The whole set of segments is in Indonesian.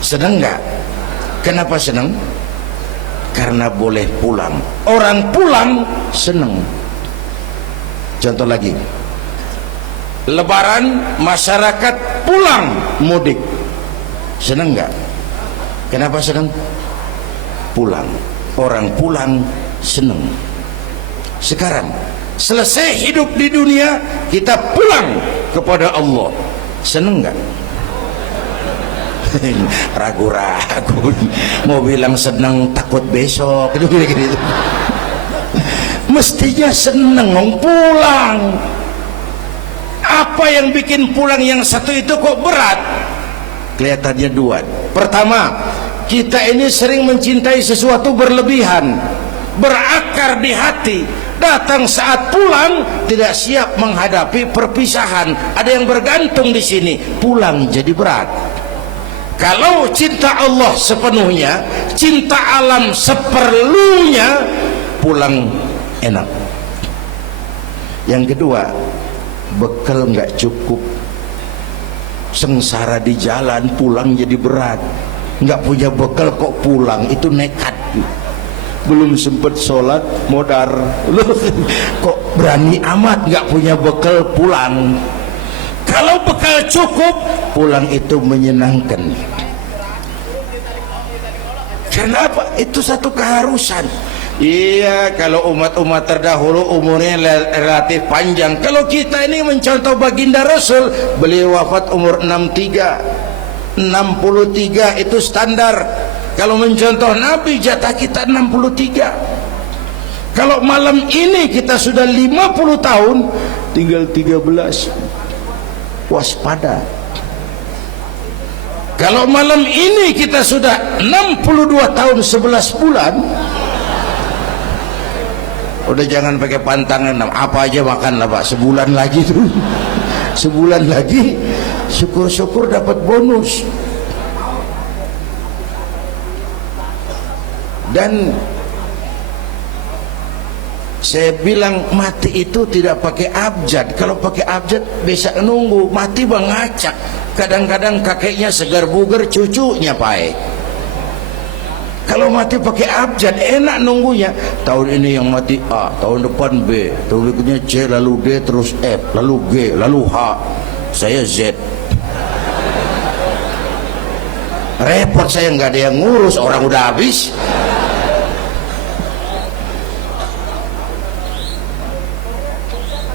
Senang nggak? Kenapa senang? Karena boleh pulang. Orang pulang senang. Contoh lagi, Lebaran masyarakat pulang mudik, senang nggak? Kenapa senang? Pulang. Orang pulang senang. Sekarang selesai hidup di dunia, kita pulang kepada Allah, senang nggak? Ragu-ragu, mau bilang senang takut besok gitu. Mestinya senang pulang. Apa yang bikin pulang yang satu itu kok berat? Kelihatannya dua. Pertama, kita ini sering mencintai sesuatu berlebihan, berakar di hati. Datang saat pulang tidak siap menghadapi perpisahan. Ada yang bergantung di sini, pulang jadi berat. Kalau cinta Allah sepenuhnya, cinta alam seperlunya, pulang enak. Yang kedua, bekal nggak cukup, sengsara di jalan, pulang jadi berat. Nggak punya bekal kok pulang, itu nekat. Belum sempet sholat modar, kok berani amat nggak punya bekal pulang. Kalau bekal cukup, pulang itu menyenangkan. Kenapa? Itu satu keharusan. Iya, kalau umat-umat terdahulu umurnya relatif panjang. Kalau kita ini mencontoh baginda Rasul, beliau wafat umur 63 itu standar. Kalau mencontoh Nabi, jatah kita 63. Kalau malam ini kita sudah 50 tahun, tinggal 13. Waspada. Kalau malam ini kita sudah 62 tahun 11 bulan, udah jangan pakai pantangan, apa aja makan lah Pak, sebulan lagi tuh. Sebulan lagi, syukur-syukur dapat bonus. Dan saya bilang mati itu tidak pakai abjad. Kalau pakai abjad bisa nunggu, mati bang ngacak. Kadang-kadang kakeknya segar bugar, cucunya baik. Kalau mati pakai abjad enak nunggunya. Tahun ini yang mati A, tahun depan B, tahun berikutnya C, lalu D, terus F, lalu G, lalu H, saya Z. Repot saya, nggak ada yang ngurus, orang udah habis.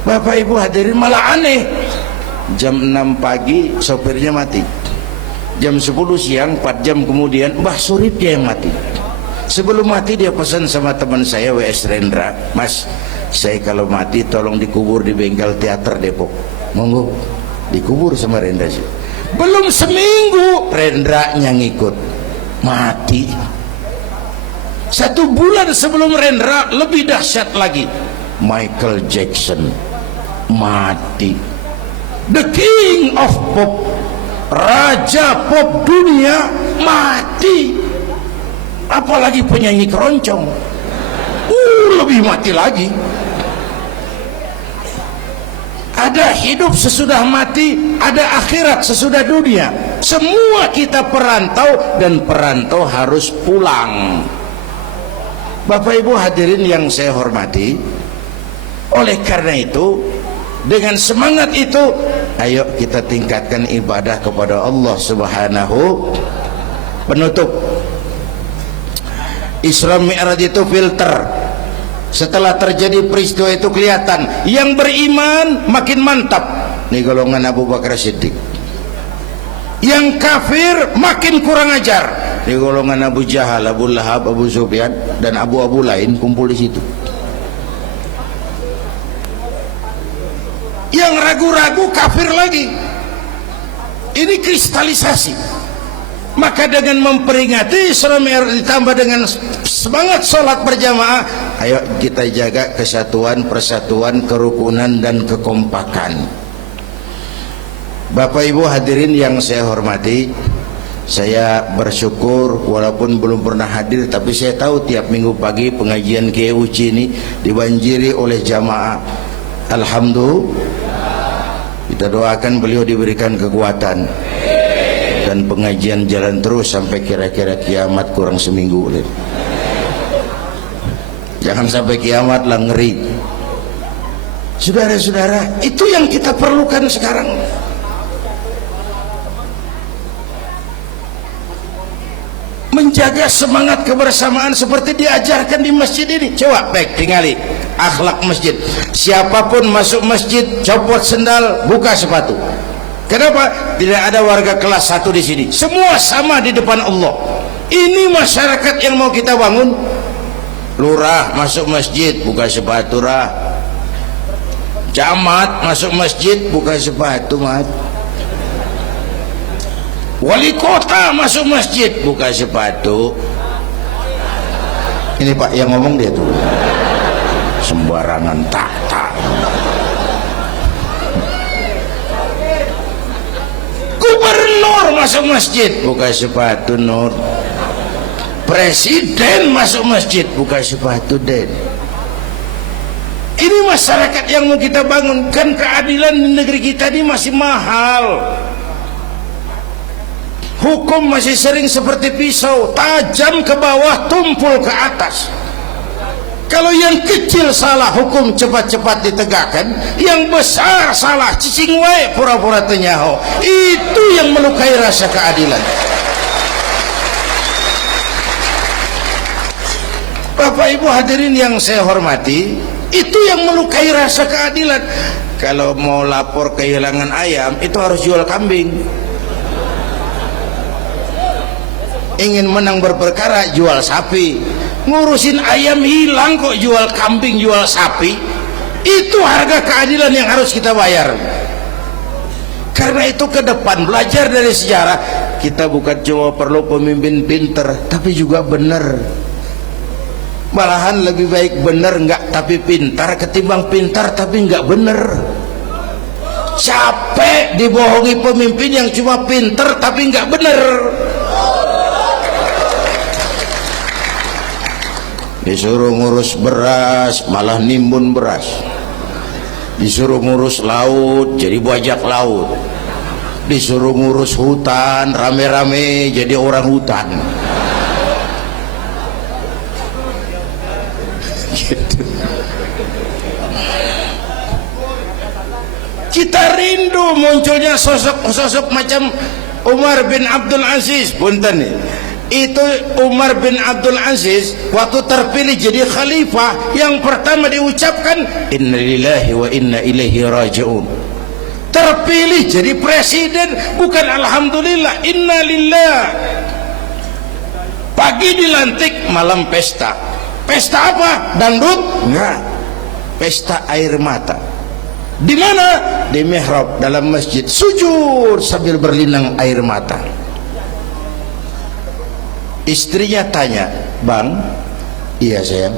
Bapak Ibu hadirin, malah aneh. Jam 6 pagi sopirnya mati, jam 10 siang 4 jam kemudian Mbah Suripnya yang mati. Sebelum mati dia pesan sama teman saya W.S. Rendra, Mas, saya kalau mati tolong dikubur di bengkel teater Depok. Monggo, dikubur sama Rendra. Belum seminggu Rendranya ngikut, mati. 1 bulan sebelum Rendra, lebih dahsyat lagi, Michael Jackson mati. The King of Pop, raja pop dunia, mati. Apalagi penyanyi keroncong, lebih mati lagi. Ada hidup sesudah mati, ada akhirat sesudah dunia. Semua kita perantau, dan perantau harus pulang. Bapak Ibu hadirin yang saya hormati, oleh karena itu, dengan semangat itu, ayo kita tingkatkan ibadah kepada Allah Subhanahu. Penutup, Isra Mi'raj itu filter. Setelah terjadi peristiwa itu kelihatan, yang beriman makin mantap, ini golongan Abu Bakar Siddiq. Yang kafir makin kurang ajar, ini golongan Abu Jahal, Abu Lahab, Abu Sufyan, dan abu-abu lain kumpul di situ. Yang ragu-ragu kafir lagi. Ini kristalisasi. Maka dengan memperingati Isra Mi'raj ditambah dengan semangat sholat berjamaah, ayo kita jaga kesatuan, persatuan, kerukunan, dan kekompakan. Bapak Ibu hadirin yang saya hormati, saya bersyukur walaupun belum pernah hadir, tapi saya tahu tiap minggu pagi pengajian Kiai Uci ini dibanjiri oleh jamaah. Alhamdulillah, kita doakan beliau diberikan kekuatan. Kita dan pengajian jalan terus sampai kira-kira kiamat kurang seminggu. Jangan sampai kiamat lah, ngeri. Saudara-saudara, itu yang kita perlukan sekarang. Menjaga semangat kebersamaan seperti diajarkan di masjid ini. Coba baik tinggali akhlak masjid. Siapapun masuk masjid copot sendal, buka sepatu. Kenapa? Tidak ada warga kelas 1 di sini. Semua sama di depan Allah. Ini masyarakat yang mau kita bangun. Lurah masuk masjid buka sepatu, rah. Camat masuk masjid buka sepatu, mat. Wali kota masuk masjid buka sepatu. Ini Pak yang ngomong dia tuh sembarangan tak. Gubernur masuk masjid buka sepatu, nur. Presiden masuk masjid buka sepatu, den. Ini masyarakat yang mau kita bangunkan. Keadilan di negeri kita ini masih mahal. Hukum masih sering seperti pisau, tajam ke bawah, tumpul ke atas. Kalau yang kecil salah, hukum cepat-cepat ditegakkan. Yang besar salah, cicing wae pura-pura tenyaho. Itu yang melukai rasa keadilan. Bapak Ibu hadirin yang saya hormati, itu yang melukai rasa keadilan. Kalau mau lapor kehilangan ayam, itu harus jual kambing. Ingin menang berperkara, jual sapi. Ngurusin ayam hilang kok jual kambing, jual sapi. Itu harga keadilan yang harus kita bayar. Karena itu ke depan belajar dari sejarah, kita bukan cuma perlu pemimpin pinter, tapi juga benar. Malahan lebih baik benar enggak tapi pintar ketimbang pintar tapi enggak benar. Capek dibohongi pemimpin yang cuma pinter tapi enggak benar. Disuruh ngurus beras malah nimbun beras, disuruh ngurus laut jadi bajak laut, disuruh ngurus hutan rame-rame jadi orang hutan. Gitu. Kita rindu munculnya sosok-sosok macam Umar bin Abdul Aziz. Punten nih, itu Umar bin Abdul Aziz waktu terpilih jadi khalifah, yang pertama diucapkan innalillahi wa inna ilaihi raji'un. Terpilih jadi presiden bukan alhamdulillah, innalillah. Pagi dilantik, malam pesta. Pesta apa? Dangdut? Enggak. Pesta air mata. Di mana? Di mihrab dalam masjid, sujud sambil berlinang air mata. Istrinya tanya, "Bang?" "Iya sayang."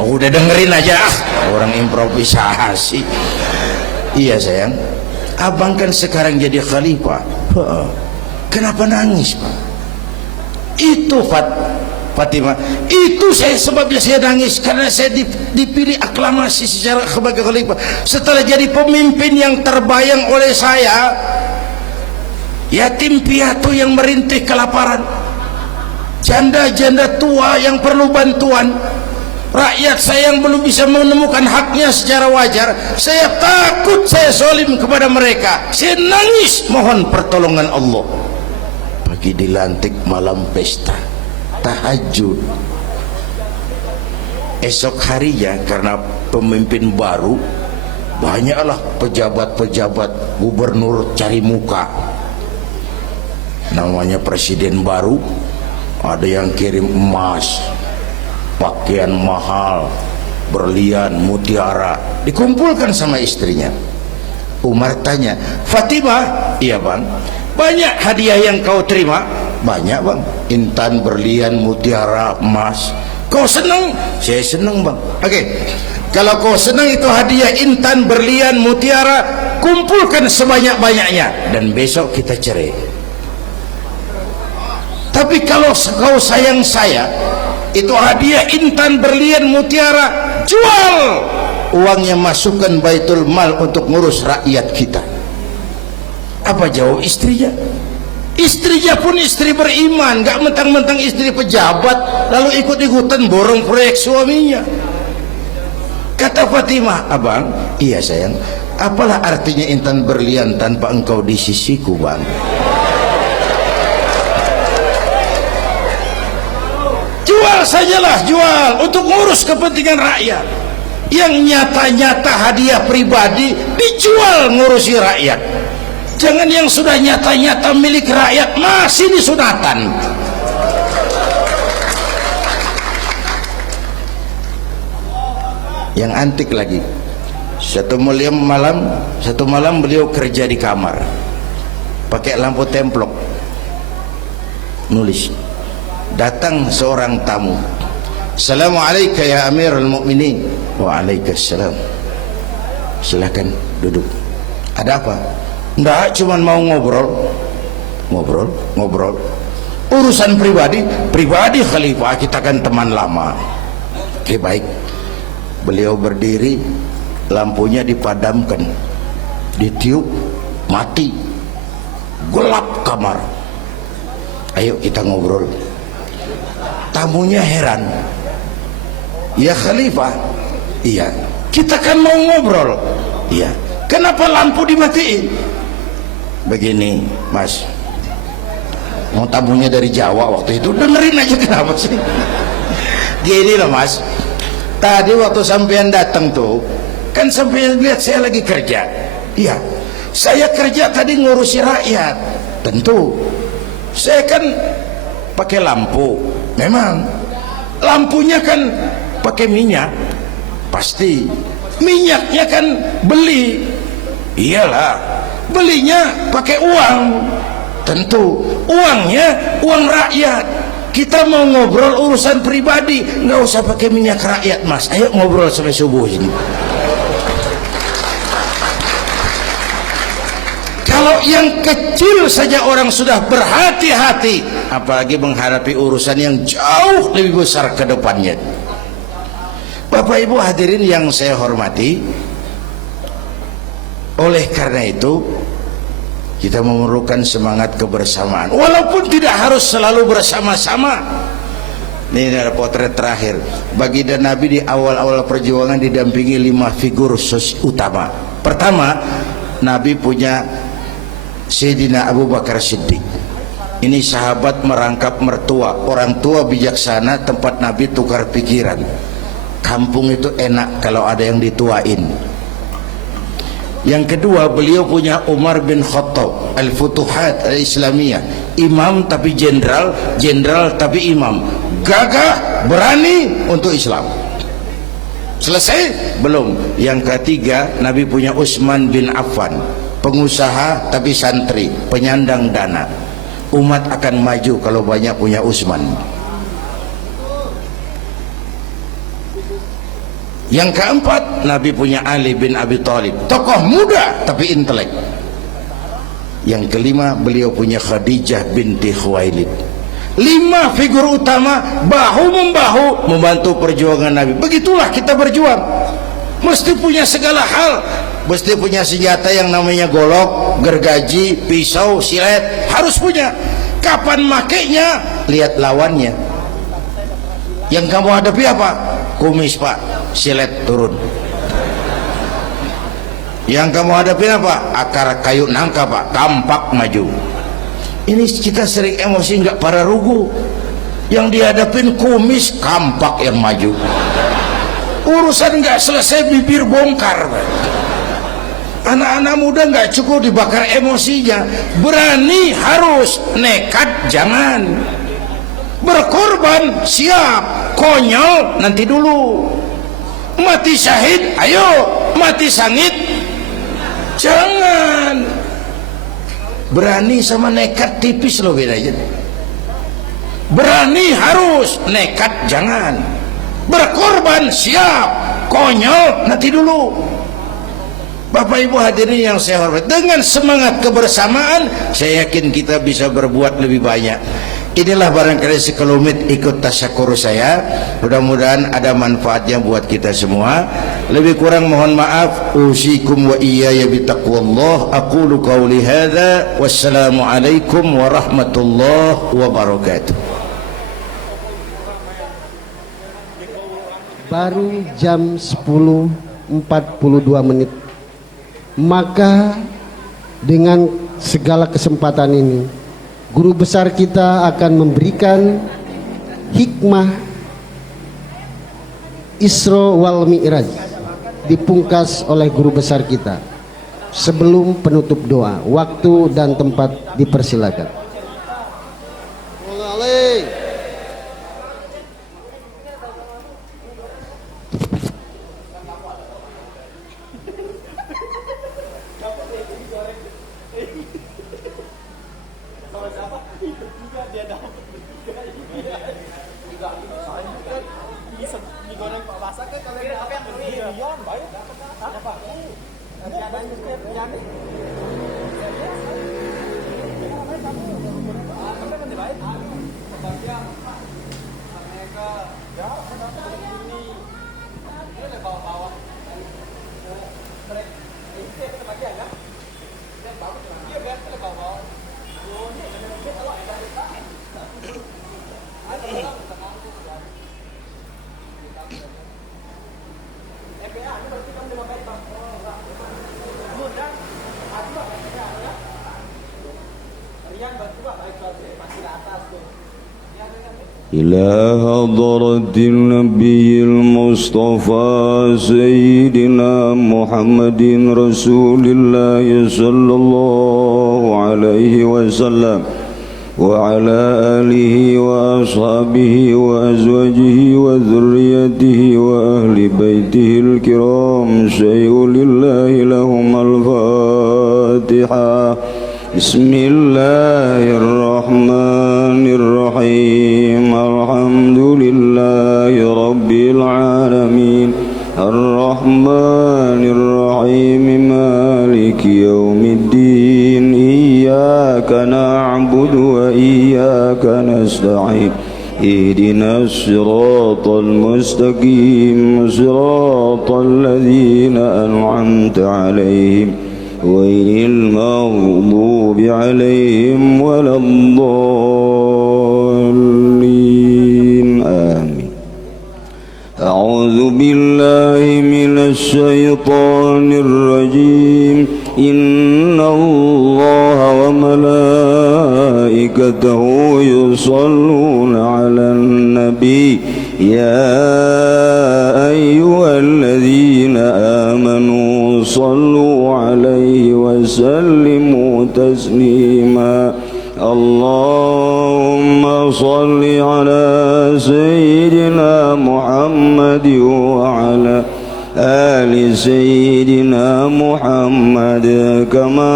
"Oh, udah dengerin aja, orang improvisasi." "Iya sayang, abang kan sekarang jadi khalifah." "Kenapa nangis, Pak?" "Itu Fatimah, itu sebabnya saya nangis karena saya dipilih aklamasi secara sebagai khalifah. Setelah jadi pemimpin yang terbayang oleh saya, yatim piatu yang merintih kelaparan, janda-janda tua yang perlu bantuan, rakyat saya yang belum bisa menemukan haknya secara wajar, saya takut saya zalim kepada mereka. Saya nangis mohon pertolongan Allah." Pagi dilantik, malam pesta, tahajud. Esok harinya karena pemimpin baru, banyaklah pejabat-pejabat, gubernur cari muka. Namanya presiden baru, ada yang kirim emas, pakaian mahal, berlian, mutiara, dikumpulkan sama istrinya. Umar tanya, "Fatimah?" "Iya bang." "Banyak hadiah yang kau terima?" "Banyak bang, intan, berlian, mutiara, emas." "Kau senang?" "Saya senang bang." "Oke, kalau kau senang itu hadiah intan, berlian, mutiara, kumpulkan sebanyak-banyaknya dan besok kita cerai. Tapi kalau kau sayang saya, itu hadiah intan, berlian, mutiara, jual, uangnya masukkan baitul mal untuk ngurus rakyat kita." Apa jawab istrinya? Istrinya pun istri beriman, gak mentang-mentang istri pejabat lalu ikut-ikutan borong proyek suaminya. Kata Fatimah, abang, iya sayang, apalah artinya intan berlian tanpa engkau di sisiku, bang? Jual sajalah, jual untuk ngurus kepentingan rakyat. Yang nyata-nyata hadiah pribadi dijual ngurusi rakyat. Jangan yang sudah nyata-nyata milik rakyat masih disunatan. Yang antik lagi, satu malam beliau kerja di kamar pakai lampu templok, nulis. Datang seorang tamu, Assalamualaikum ya Amirul Mukminin. Waalaikumsalam. Silakan duduk. Ada apa? Enggak, cuman mau ngobrol. Urusan pribadi Khalifah, kita kan teman lama. Oke, baik. Beliau berdiri, lampunya dipadamkan, ditiup, mati, gelap kamar. Ayo kita ngobrol. Tamunya heran, ya Khalifah, iya, kita kan mau ngobrol, iya, kenapa lampu dimatiin? Begini mas, mau tamunya dari Jawa waktu itu, dengerin aja kenapa sih. Gini loh mas, tadi waktu sampean datang tuh kan sampean lihat saya lagi kerja. Iya, saya kerja tadi ngurusi rakyat. Tentu saya kan pakai lampu, memang lampunya kan pakai minyak, pasti minyaknya kan beli, iyalah belinya pakai uang, tentu uangnya uang rakyat. Kita mau ngobrol urusan pribadi, nggak usah pakai minyak rakyat mas. Ayo ngobrol sampai subuh ini. Kalau yang kecil saja orang sudah berhati-hati, apalagi menghadapi urusan yang jauh lebih besar ke depannya. Bapak Ibu hadirin yang saya hormati, oleh karena itu kita memerlukan semangat kebersamaan, walaupun tidak harus selalu bersama-sama. Ini adalah potret terakhir. Baginda Nabi di awal-awal perjuangan didampingi 5 figur utama. Pertama, Nabi punya Sayyidina Abu Bakar Siddiq. Ini sahabat merangkap mertua, orang tua bijaksana, tempat Nabi tukar pikiran. Kampung itu enak kalau ada yang dituain. Yang kedua, beliau punya Umar bin Khattab, Al-Futuhat Al-Islamiyah, imam tapi jenderal, jenderal tapi imam, gagah, berani untuk Islam. Selesai? Belum. Yang ketiga, Nabi punya Utsman bin Affan, pengusaha tapi santri, penyandang dana. Umat akan maju kalau banyak punya Utsman. Yang keempat, Nabi punya Ali bin Abi Thalib, tokoh muda tapi intelek. Yang kelima, beliau punya Khadijah binti Khuwailid. 5 figur utama bahu-membahu membantu perjuangan Nabi. Begitulah kita berjuang, mesti punya segala hal. Mesti punya senjata yang namanya golok, gergaji, pisau, silet, harus punya. Kapan makainya? Lihat lawannya. Yang kamu hadapi apa? Kumis pak, silet turun. Yang kamu hadapi apa? Akar kayu nangka pak, kampak maju. Ini kita sering emosi nggak para rugu. Yang dihadapin kumis, kampak yang maju. Urusan nggak selesai bibir bongkar pak. Anak-anak muda nggak cukup dibakar emosinya, berani harus, nekat jangan. Berkorban siap, konyol nanti dulu. Mati syahid, ayo. Mati sangit, jangan. Berani sama nekat tipis loh bedanya. Berani harus, nekat jangan. Berkorban siap, konyol nanti dulu. Bapak Ibu hadirin yang saya hormati, dengan semangat kebersamaan saya yakin kita bisa berbuat lebih banyak. Inilah barangkali sekelumit ikut tasyakur saya. Mudah-mudahan ada manfaatnya buat kita semua. Lebih kurang mohon maaf. Usikum wa iyaya bitaqwallah. Aqulu qawli hadza. Wassalamualaikum warahmatullahi wabarakatuh. Baru jam 10.42. Maka dengan segala kesempatan ini, guru besar kita akan memberikan hikmah Isra wal Mi'raj, dipungkas oleh guru besar kita. Sebelum penutup doa, waktu dan tempat dipersilakan. إلى حضرة النبي المصطفى سيدنا محمد رسول الله صلى الله عليه وسلم وعلى آله وأصحابه وأزواجه وذريته وأهل بيته الكرام شيء لله لهم الفاتحة. بسم الله الرحمن الرحيم. الحمد لله رب العالمين الرحمن الرحيم مالك يوم الدين. إياك نعبد وإياك نستعين. اهدنا الصراط المستقيم صراط الذين أنعمت عليهم غير المغضوب عليهم ولا الضالين. آمين. أعوذ بالله من الشيطان الرجيم. إن الله وملائكته يصلون على النبي يا أيها الذين آمنوا صلوا عليه وسلموا تسليما. اللهم صل على سيدنا محمد وعلى آل سيدنا محمد كما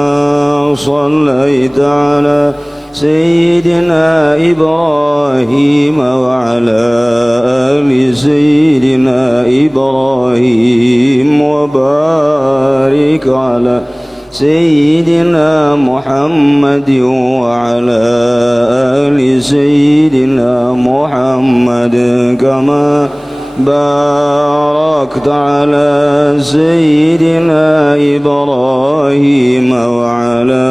صليت على سيدنا إبراهيم وعلى آل سيدنا إبراهيم وبارك على سيدنا محمد وعلى آل سيدنا محمد كما باركت على سيدنا إبراهيم وعلى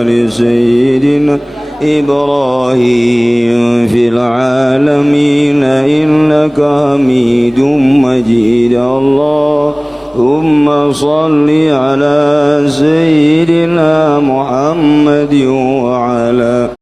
آل سيدنا إبراهيم في العالمين إنك حميد مجيد. اللهم صل على سيدنا محمد وعلى